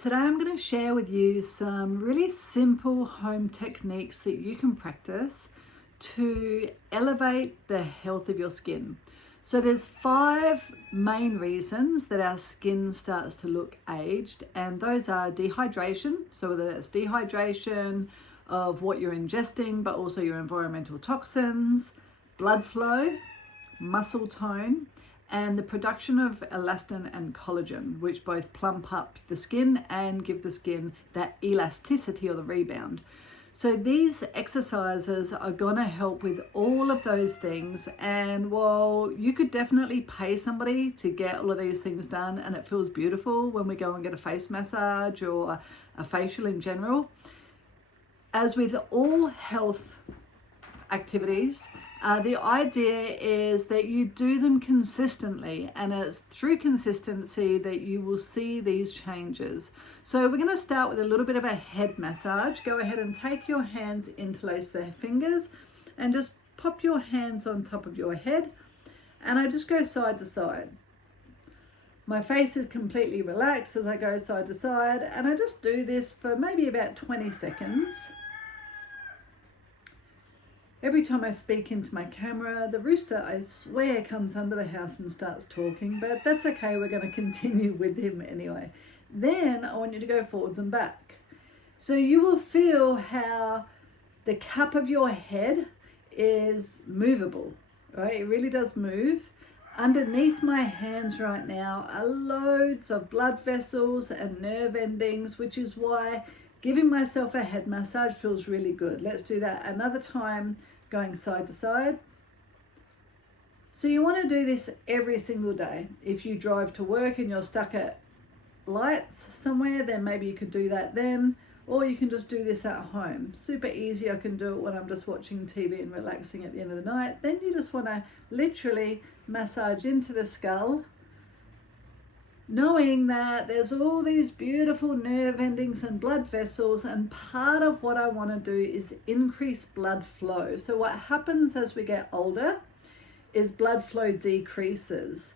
Today I'm going to share with you some really simple home techniques that you can practice to elevate the health of your skin. So there's 5 main reasons that our skin starts to look aged, and those are dehydration. So whether that's dehydration of what you're ingesting, but also your environmental toxins, blood flow, muscle tone, and the production of elastin and collagen, which both plump up the skin and give the skin that elasticity or the rebound. So these exercises are going to help with all of those things. And while you could definitely pay somebody to get all of these things done, and it feels beautiful when we go and get a face massage or a facial in general, as with all health activities, the idea is that you do them consistently, and it's through consistency that you will see these changes. So we're going to start with a little bit of a head massage. Go ahead and take your hands, interlace the fingers, and just pop your hands on top of your head, and I just go side to side. My face is completely relaxed as I go side to side, and I just do this for maybe about 20 seconds. Every time I speak into my camera, the rooster, I swear, comes under the house and starts talking, but that's okay, we're going to continue with him anyway. Then I want you to go forwards and back. So you will feel how the cap of your head is movable, right? It really does move. Underneath my hands right now are loads of blood vessels and nerve endings, which is why giving myself a head massage feels really good. Let's do that another time, going side to side. So you want to do this every single day. If you drive to work and you're stuck at lights somewhere, then maybe you could do that then, or you can just do this at home. Super easy. I can do it when I'm just watching TV and relaxing at the end of the night. Then you just want to literally massage into the skull, knowing that there's all these beautiful nerve endings and blood vessels, and part of what I want to do is increase blood flow. So what happens as we get older is blood flow decreases.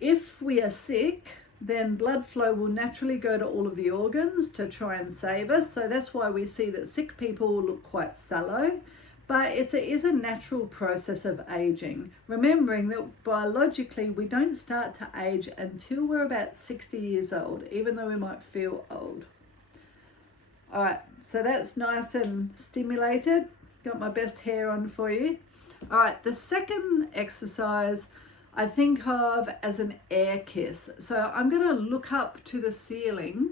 If we are sick, then blood flow will naturally go to all of the organs to try and save us. So that's why we see that sick people look quite sallow. But it is a natural process of aging, remembering that biologically we don't start to age until we're about 60 years old, even though we might feel old. All right, so that's nice and stimulated. Got my best hair on for you. All right, the second exercise I think of as an air kiss. So I'm going to look up to the ceiling,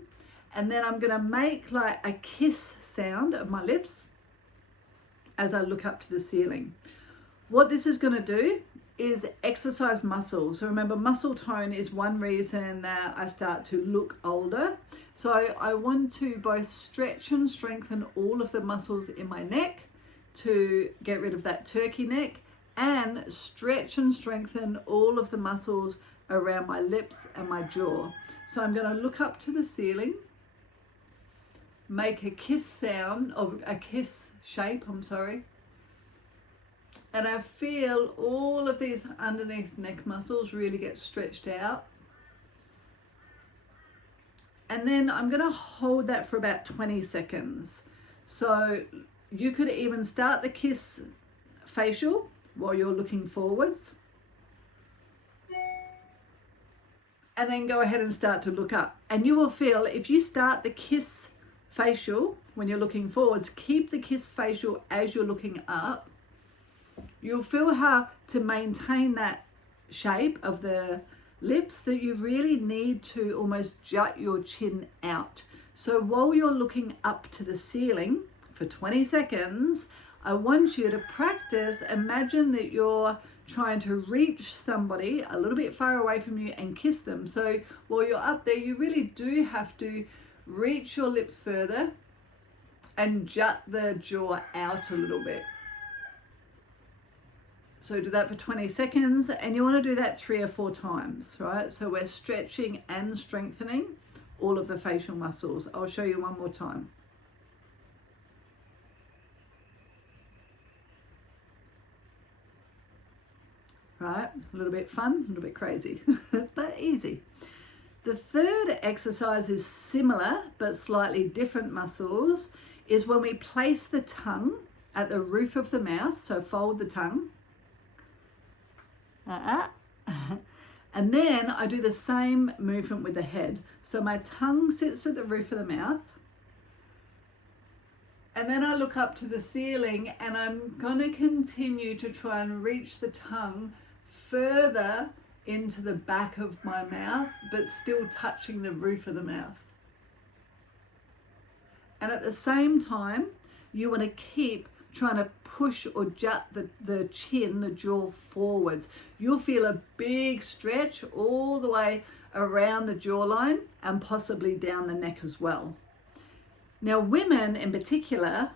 and then I'm going to make like a kiss sound of my lips as I look up to the ceiling. What this is going to do is exercise muscles. So remember, muscle tone is one reason that I start to look older. So I want to both stretch and strengthen all of the muscles in my neck to get rid of that turkey neck, and stretch and strengthen all of the muscles around my lips and my jaw. So I'm going to look up to the ceiling, make a kiss sound, or a kiss shape, and I feel all of these underneath neck muscles really get stretched out. And then I'm going to hold that for about 20 seconds. So you could even start the kiss facial while you're looking forwards, and then go ahead and start to look up. And you will feel, if you start the kiss facial when you're looking forwards, keep the kiss facial as you're looking up, you'll feel how to maintain that shape of the lips, that you really need to almost jut your chin out. So while you're looking up to the ceiling for 20 seconds, I want you to practice, imagine that you're trying to reach somebody a little bit far away from you and kiss them. So while you're up there, you really do have to reach your lips further and jut the jaw out a little bit. So do that for 20 seconds, and you want to do that 3 or 4 times, right? So we're stretching and strengthening all of the facial muscles. I'll show you one more time. Right, a little bit fun, a little bit crazy, but easy. The third exercise is similar but slightly different muscles, is when we place the tongue at the roof of the mouth, so fold the tongue. And then I do the same movement with the head. So my tongue sits at the roof of the mouth. And then I look up to the ceiling, and I'm going to continue to try and reach the tongue further into the back of my mouth, but still touching the roof of the mouth. And at the same time, you want to keep trying to push or jut the chin, the jaw forwards. You'll feel a big stretch all the way around the jawline and possibly down the neck as well. Now, women in particular,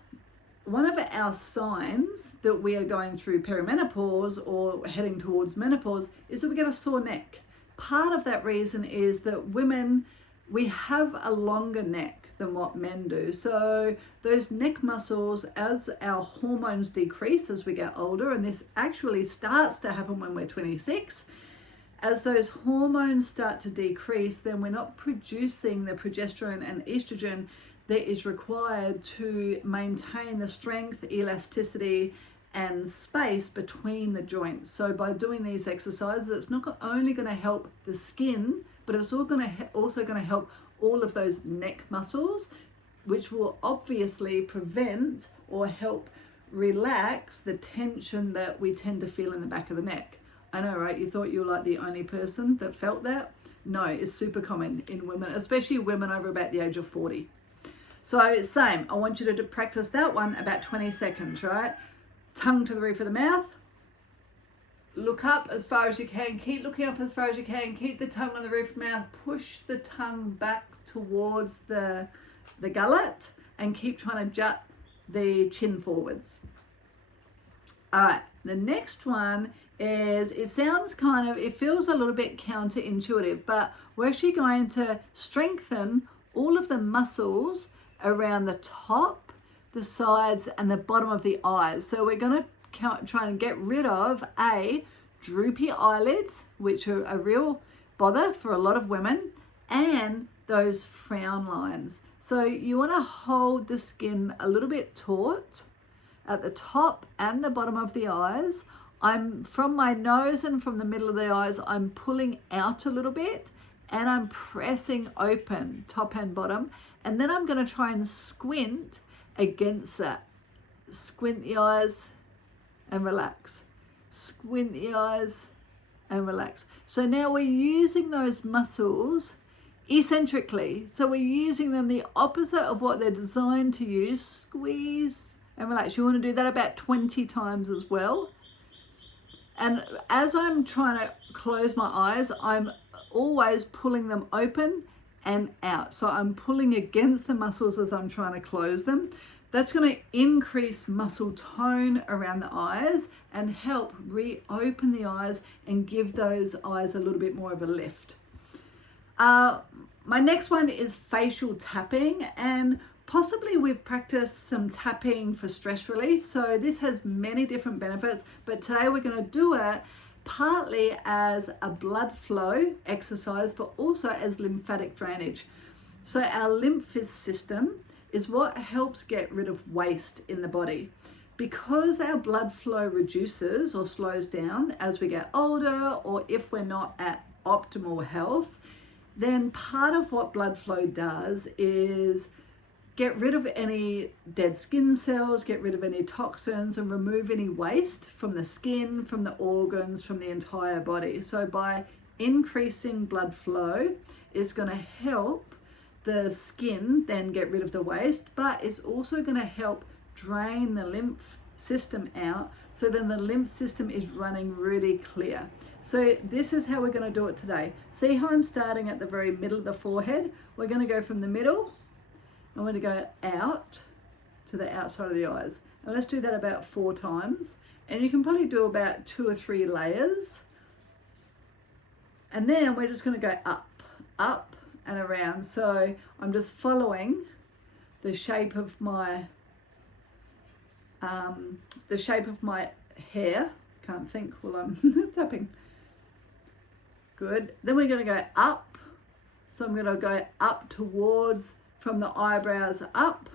one of our signs that we are going through perimenopause or heading towards menopause is that we get a sore neck. Part of that reason is that women, we have a longer neck than what men do. So those neck muscles, as our hormones decrease as we get older, and this actually starts to happen when we're 26, as those hormones start to decrease, then we're not producing the progesterone and estrogen that is required to maintain the strength, elasticity, and space between the joints. So by doing these exercises, it's not only going to help the skin, but it's also going to help all of those neck muscles, which will obviously prevent or help relax the tension that we tend to feel in the back of the neck. I know, right? You thought you were like the only person that felt that? No, it's super common in women, especially women over about the age of 40. So same, I want you to practice that one about 20 seconds, right? Tongue to the roof of the mouth. Look up as far as you can. Keep looking up as far as you can. Keep the tongue on the roof of the mouth. Push the tongue back towards the gullet and keep trying to jut the chin forwards. All right, the next one is, it feels a little bit counterintuitive, but we're actually going to strengthen all of the muscles around the top, the sides, and the bottom of the eyes. So we're going to try and get rid of droopy eyelids, which are a real bother for a lot of women, and those frown lines. So you want to hold the skin a little bit taut at the top and the bottom of the eyes. I'm from my nose and from the middle of the eyes, I'm pulling out a little bit, and I'm pressing open top and bottom, and then I'm going to try and squint against that. Squint the eyes and relax. Squint the eyes and relax. So now we're using those muscles eccentrically. So we're using them the opposite of what they're designed to use. Squeeze and relax. You want to do that about 20 times as well. And as I'm trying to close my eyes, I'm always pulling them open and out. So I'm pulling against the muscles as I'm trying to close them. That's going to increase muscle tone around the eyes and help reopen the eyes and give those eyes a little bit more of a lift. My next one is facial tapping, and possibly we've practiced some tapping for stress relief. So this has many different benefits, but today we're going to do it partly as a blood flow exercise, but also as lymphatic drainage. So our lymph system is what helps get rid of waste in the body. Because our blood flow reduces or slows down as we get older, or if we're not at optimal health, then part of what blood flow does is get rid of any dead skin cells, get rid of any toxins, and remove any waste from the skin, from the organs, from the entire body. So by increasing blood flow, it's going to help the skin then get rid of the waste, but it's also going to help drain the lymph system out, so then the lymph system is running really clear. So this is how we're going to do it today. See how I'm starting at the very middle of the forehead? We're going to go from the middle, I'm going to go out to the outside of the eyes. And let's do that about 4 times. And you can probably do about 2 or 3 layers. And then we're just going to go up and around. So I'm just following the shape of my hair. Can't think while I'm tapping. Good. Then we're going to go up So I'm going to go up towards, from the eyebrows up.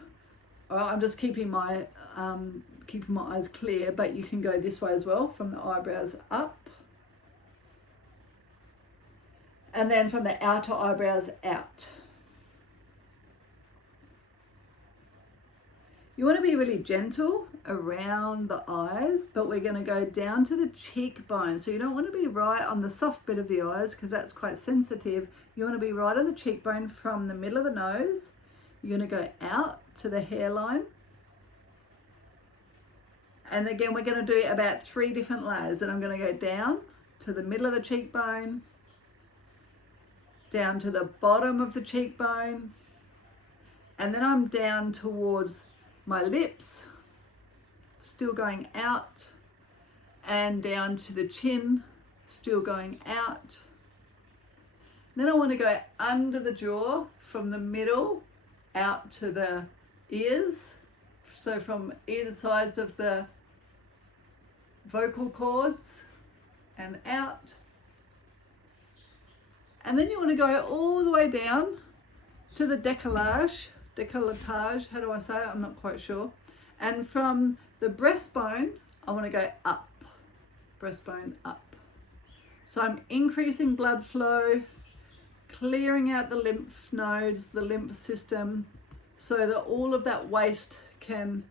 All right, I'm just keeping my eyes clear, but you can go this way as well, from the eyebrows up. And then from the outer eyebrows out. You want to be really gentle around the eyes, but we're going to go down to the cheekbone. So you don't want to be right on the soft bit of the eyes because that's quite sensitive. You want to be right on the cheekbone from the middle of the nose. You're going to go out to the hairline. And again, we're going to do about 3 different layers. Then I'm going to go down to the middle of the cheekbone, down to the bottom of the cheekbone, and then I'm down towards my lips, still going out, and down to the chin, still going out. Then I want to go under the jaw from the middle out to the ears, so from either sides of the vocal cords and out. And then you want to go all the way down to the décolletage, how do I say it? I'm not quite sure. And from the breastbone, I want to go up, breastbone up. So I'm increasing blood flow, clearing out the lymph nodes, the lymph system, so that all of that waste can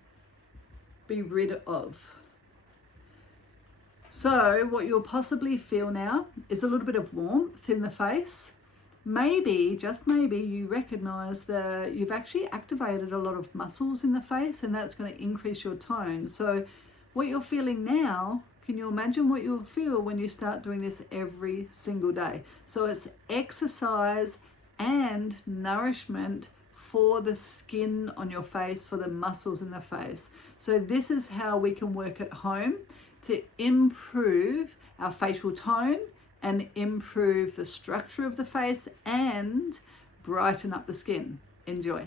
be rid of. So what you'll possibly feel now is a little bit of warmth in the face. Maybe, just maybe, you recognize that you've actually activated a lot of muscles in the face, and that's going to increase your tone. So what you're feeling now, can you imagine what you'll feel when you start doing this every single day? So it's exercise and nourishment for the skin on your face, for the muscles in the face. So this is how we can work at home to improve our facial tone and improve the structure of the face and brighten up the skin. Enjoy.